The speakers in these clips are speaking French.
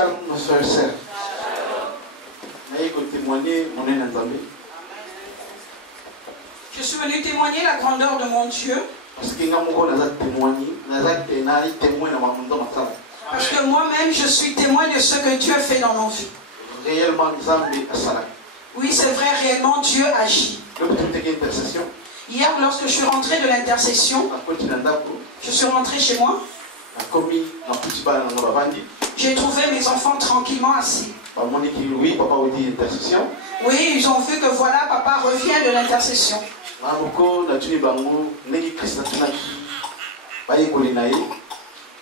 Shalom, nos frères et sœurs. Je suis venu témoigner la grandeur de mon Dieu. Parce que moi-même, je suis témoin de ce que Dieu fait dans nos vies. Réellement, oui, c'est vrai, réellement, Dieu agit. Hier, lorsque je suis rentré de l'intercession, je suis rentré chez moi. J'ai trouvé mes enfants tranquillement assis. Oui, ils ont vu que voilà, papa revient de l'intercession.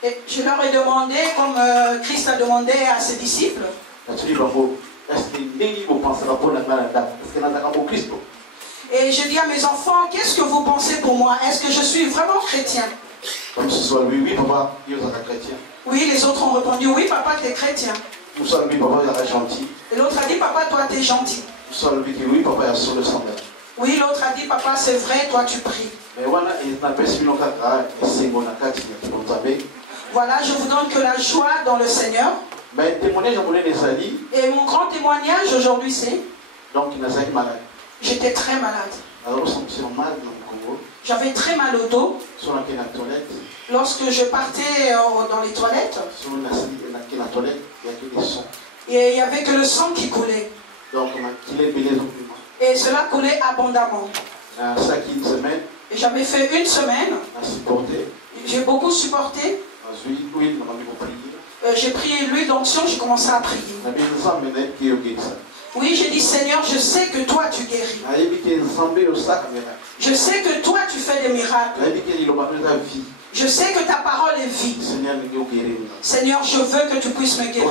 Et je leur ai demandé, comme Christ a demandé à ses disciples, et je dis à mes enfants, qu'est-ce que vous pensez pour moi? Est-ce que je suis vraiment chrétien? Oui, les autres ont répondu, oui, papa, tu es chrétien. Et l'autre a dit, papa, toi, tu es gentil. Oui, l'autre a dit, papa, c'est vrai, toi, tu pries. Voilà, je vous donne que la joie dans le Seigneur. Et mon grand témoignage aujourd'hui, c'est... J'étais très malade. J'avais très mal au dos. Lorsque je partais dans les toilettes, et il n'y avait que le sang qui coulait. Et cela coulait abondamment. Et j'avais fait une semaine. J'ai beaucoup supporté. J'ai pris l'huile d'onction, j'ai commencé à prier. Oui, j'ai dit, Seigneur, je sais que toi tu guéris. Je sais que toi tu fais des miracles. Je sais que ta parole est vie. Seigneur, je veux que tu puisses me guérir.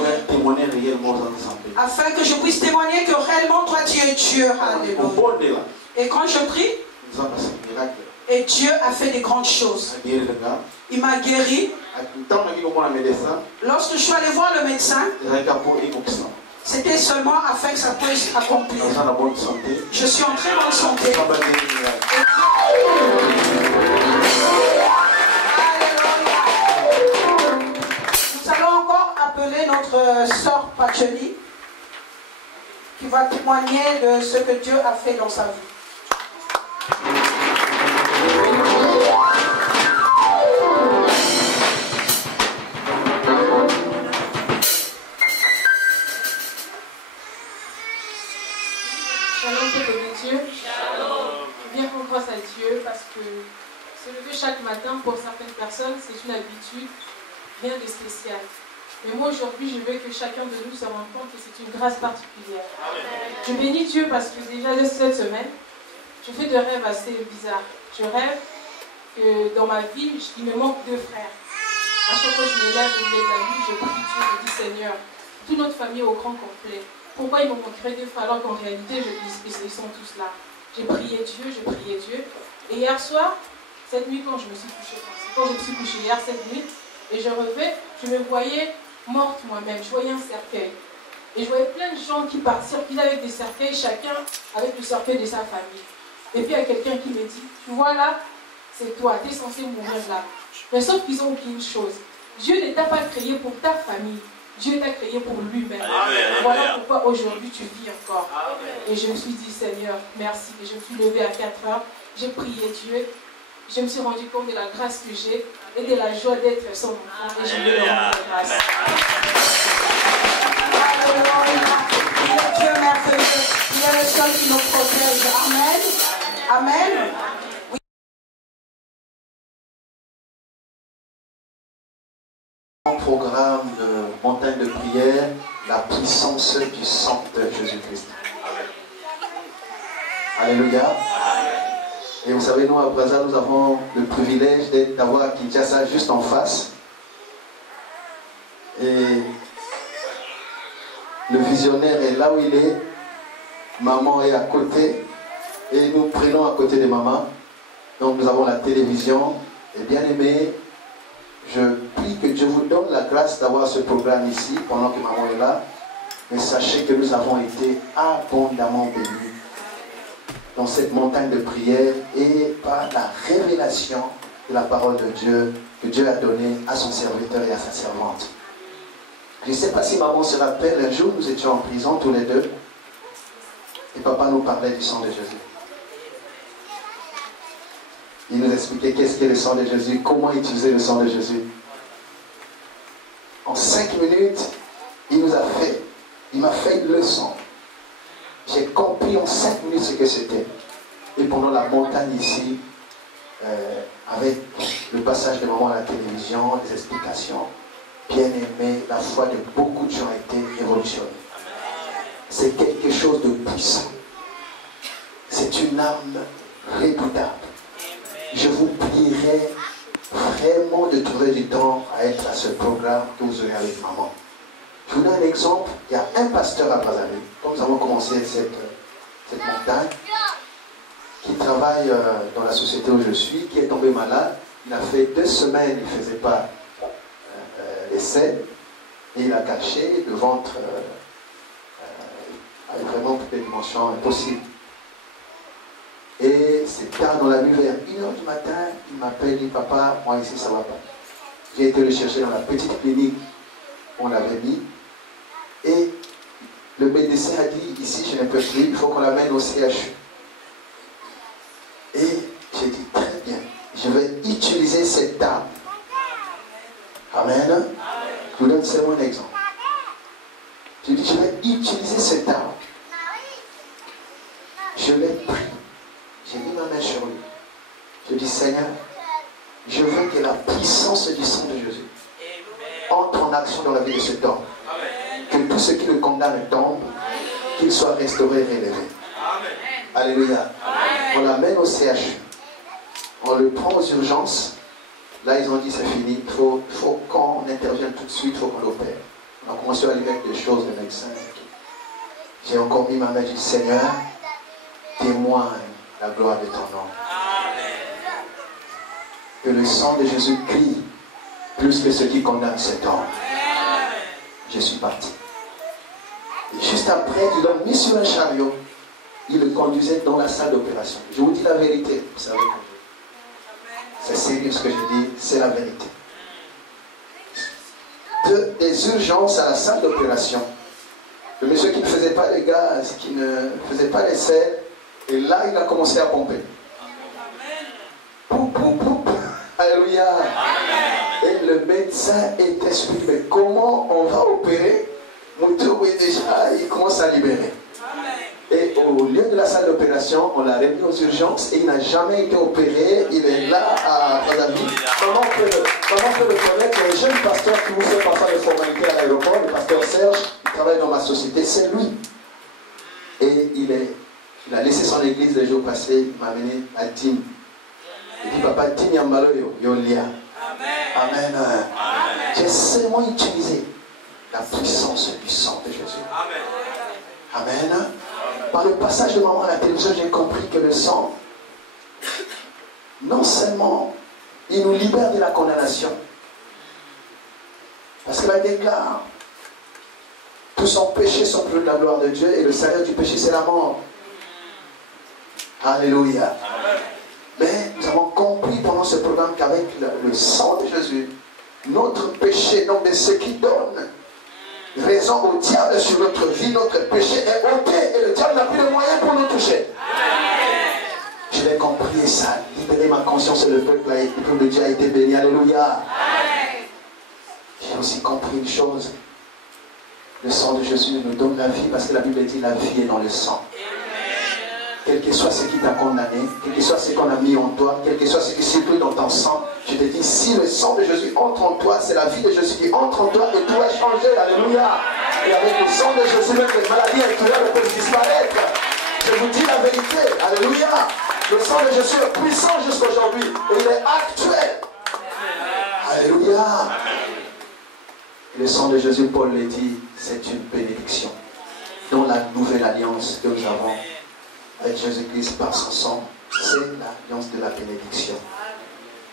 Afin que je puisse témoigner que réellement toi tu es Dieu. Alléluia. Et quand je prie, et Dieu a fait des grandes choses. Il m'a guéri. Lorsque je suis allé voir le médecin, c'était seulement afin que ça puisse accomplir. Je suis en très bonne santé. Nous allons encore appeler notre sœur Pacheli, qui va témoigner de ce que Dieu a fait dans sa vie. Grâce à Dieu, parce que se lever chaque matin pour certaines personnes c'est une habitude, rien de spécial. Mais moi aujourd'hui je veux que chacun de nous se rende compte que c'est une grâce particulière. Je bénis Dieu parce que déjà de cette semaine je fais des rêves assez bizarres. Je rêve que dans ma vie il me manque 2 frères. À chaque fois que je me lève au milieu de la nuit, je prie Dieu, je dis Seigneur, toute notre famille au grand complet, pourquoi il me manquerait 2 frères alors qu'en réalité ils sont tous là. J'ai prié Dieu, j'ai prié Dieu. Et hier soir, cette nuit, quand je me suis couchée hier, cette nuit, et je revais, je me voyais morte moi-même. Je voyais un cercueil. Et je voyais plein de gens qui circulaient avec des cercueils, chacun avec le cercueil de sa famille. Et puis il y a quelqu'un qui me dit, tu vois là, c'est toi, tu es censé mourir là. Mais sauf qu'ils ont oublié une chose. Dieu ne t'a pas créé pour ta famille. Dieu t'a créé pour lui-même. Voilà pourquoi aujourd'hui tu vis encore. Amen. Et je me suis dit, Seigneur, merci. Et je me suis levée à 4 heures. J'ai prié Dieu. Je me suis rendu compte de la grâce que j'ai et de la joie d'être son enfant. Et je lui rends la grâce. Il est Dieu merveilleux. Il est le seul qui nous protège. Amen. Amen. Programme de montagne de prière, la puissance du sang de Jésus-Christ. Alléluia. Et vous savez, nous à Brazza, nous avons le privilège d'avoir Kinshasa juste en face. Et le visionnaire est là où il est. Maman est à côté. Et nous prenons à côté de maman. Donc nous avons la télévision. Et bien aimé, je prie que Dieu vous donne la grâce d'avoir ce programme ici pendant que maman est là. Mais sachez que nous avons été abondamment bénis dans cette montagne de prière et par la révélation de la parole de Dieu que Dieu a donnée à son serviteur et à sa servante. Je ne sais pas si maman se rappelle, un jour nous étions en prison tous les deux et papa nous parlait du sang de Jésus. Il nous expliquait qu'est-ce qu'est le sang de Jésus, comment utiliser le sang de Jésus. En 5 minutes, il m'a fait une leçon. J'ai compris en 5 minutes ce que c'était. Et pendant la montagne ici, avec le passage de maman à la télévision, les explications, bien aimé, la foi de beaucoup de gens a été révolutionnée. C'est quelque chose de puissant. C'est une arme redoutable. Je vous prierai vraiment de trouver du temps à être à ce programme que vous aurez avec maman. Je vous donne un exemple. Il y a un pasteur à Brazzaville, quand nous avons commencé cette montagne, qui travaille dans la société où je suis, qui est tombé malade. Il a fait 2 semaines, il ne faisait pas l'essai, et il a caché, le ventre avait vraiment toutes les dimensions impossibles. Et c'est tard dans la nuit, vers 1h du matin, il m'appelle, il dit papa, moi ici ça ne va pas. J'ai été le chercher dans la petite clinique où on l'avait mis, et le médecin a dit ici je ne peux plus, il faut qu'on l'amène au CHU. Et j'ai dit très bien, je vais utiliser cette arme. Amen. Je vous donne seulement un exemple. Je dis, je vais utiliser cette arme. Je l'ai pris. J'ai mis ma main sur lui. Je dis, Seigneur, je veux que la puissance du sang de Jésus entre en action dans la vie de cet homme. Que tout ce qui le condamne tombe, qu'il soit restauré et relevé. Alléluia. On l'amène au CHU. On le prend aux urgences. Là, ils ont dit c'est fini. Il faut qu'on intervienne tout de suite. Il faut qu'on l'opère. On a commencé à lui mettre des choses, le médecin. J'ai encore mis ma main. J'ai dit Seigneur, témoigne la gloire de ton nom. Que le sang de Jésus crie plus que ce qui condamne cet homme. Je suis parti. Et juste après, ils l'ont mis sur un chariot. Il le conduisait dans la salle d'opération. Je vous dis la vérité. Vous savez, c'est sérieux ce que je dis, c'est la vérité. Des urgences à la salle d'opération. Le monsieur qui ne faisait pas les gaz, qui ne faisait pas l'essai, et là il a commencé à pomper. Poup, poup, poup. Alléluia. Et le médecin était surpris. Mais comment on va opérer? Moutou, oui, déjà, il commence à libérer. Et au lieu de la salle d'opération, on l'a remis aux urgences et il n'a jamais été opéré. Il est là à Brazzaville. Comment on peut le connaître? Le jeune pasteur qui vous fait parfois des formalités à l'aéroport, le pasteur Serge, il travaille dans ma société, c'est lui. Et il a laissé son église les jours passés, il m'a amené à Tim. Il dit papa, Tim Yambalo Yolia. Amen. J'ai seulement utilisé la puissance du sang de Jésus. Amen. Par le passage de maman à la télévision, j'ai compris que le sang, non seulement il nous libère de la condamnation, parce que la déclare, tous son péché sont plus de la gloire de Dieu et le salaire du péché c'est la mort. Alléluia. Mais nous avons compris pendant ce programme qu'avec le sang de Jésus, notre péché, donc de ce qui donne raison au diable sur notre vie, notre péché est ôté et le diable n'a plus de moyens pour nous toucher. Je l'ai compris et ça a libéré ma conscience et le peuple de Dieu a été béni. Alléluia. J'ai aussi compris une chose. Le sang de Jésus nous donne la vie parce que la Bible dit la vie est dans le sang. Quel que soit ce qui t'a condamné, quel que soit ce qu'on a mis en toi, quel que soit ce qui circule dans ton sang, je te dis, si le sang de Jésus entre en toi, c'est la vie de Jésus qui entre en toi et tout va changer. Alléluia. Et avec le sang de Jésus, même les maladies incurables peuvent disparaître. Je vous dis la vérité. Alléluia. Le sang de Jésus est puissant jusqu'aujourd'hui. Et il est actuel. Alléluia. Le sang de Jésus, Paul le dit, c'est une bénédiction. Dans la nouvelle alliance que nous avons avec Jésus-Christ par son sang, c'est l'alliance de la bénédiction.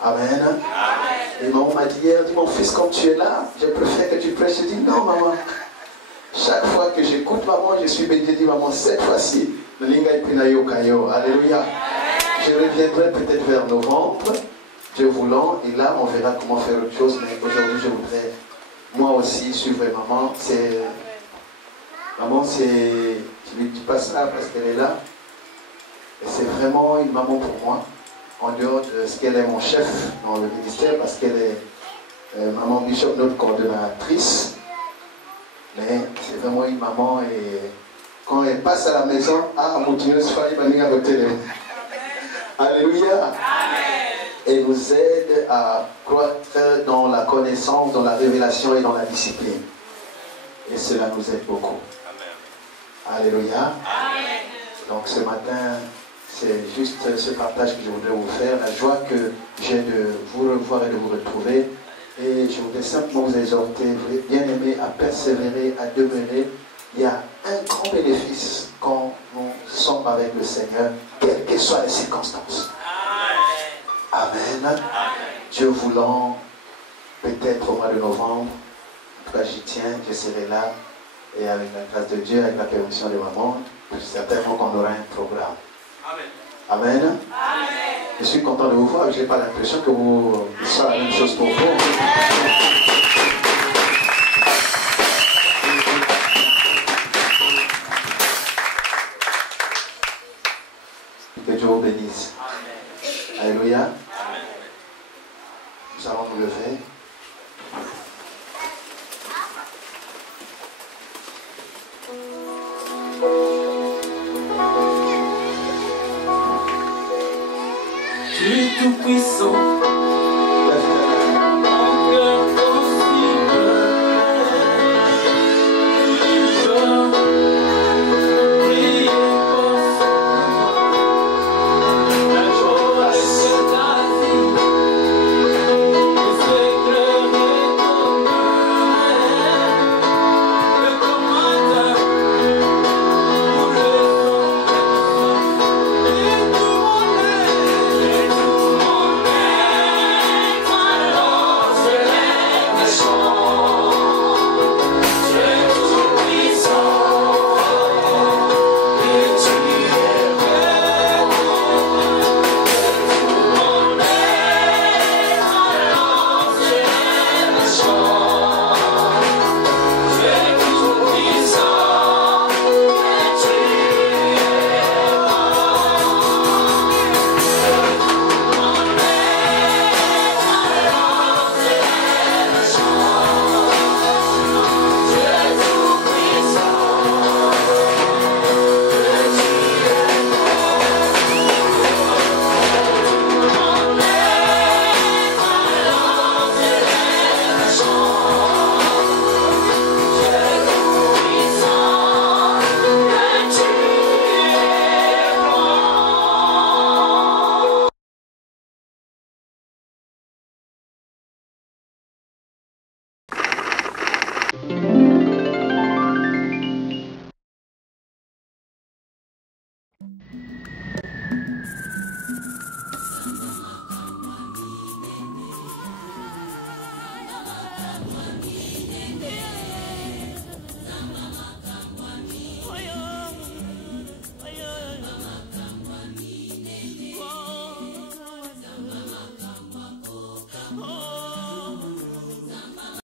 Amen. Et maman m'a dit hier, mon fils, comme tu es là, je préfère que tu prêches. Je dis non, maman. Chaque fois que j'écoute maman, je suis béni. Je dis maman, cette fois-ci, le linga ipinayo kayo. Alléluia. Je reviendrai peut-être vers novembre, Dieu voulant, et là on verra comment faire autre chose. Mais aujourd'hui, je voudrais moi aussi, suivre maman. Maman, je lui dis pas ça parce qu'elle est là. Et c'est vraiment une maman pour moi, en dehors de ce qu'elle est mon chef dans le ministère, parce qu'elle est maman Bishop, notre coordonnatrice. Mais c'est vraiment une maman et quand elle passe à la maison, alléluia. Elle nous aide à croître dans la connaissance, dans la révélation et dans la discipline. Et cela nous aide beaucoup. Amen. Alléluia. Amen. Donc ce matin, c'est juste ce partage que je voudrais vous faire, la joie que j'ai de vous revoir et de vous retrouver. Et je voudrais simplement vous exhorter, bien aimés, à persévérer, à demeurer. Il y a un grand bénéfice quand nous sommes avec le Seigneur, quelles que soient les circonstances. Amen. Amen. Dieu voulant, peut-être au mois de novembre, en tout cas j'y tiens, je serai là. Et avec la grâce de Dieu, avec la permission de maman, certainement qu'on aura un programme. Amen. Amen. Amen. Je suis content de vous voir. Je n'ai pas l'impression que vous soit la même chose pour vous.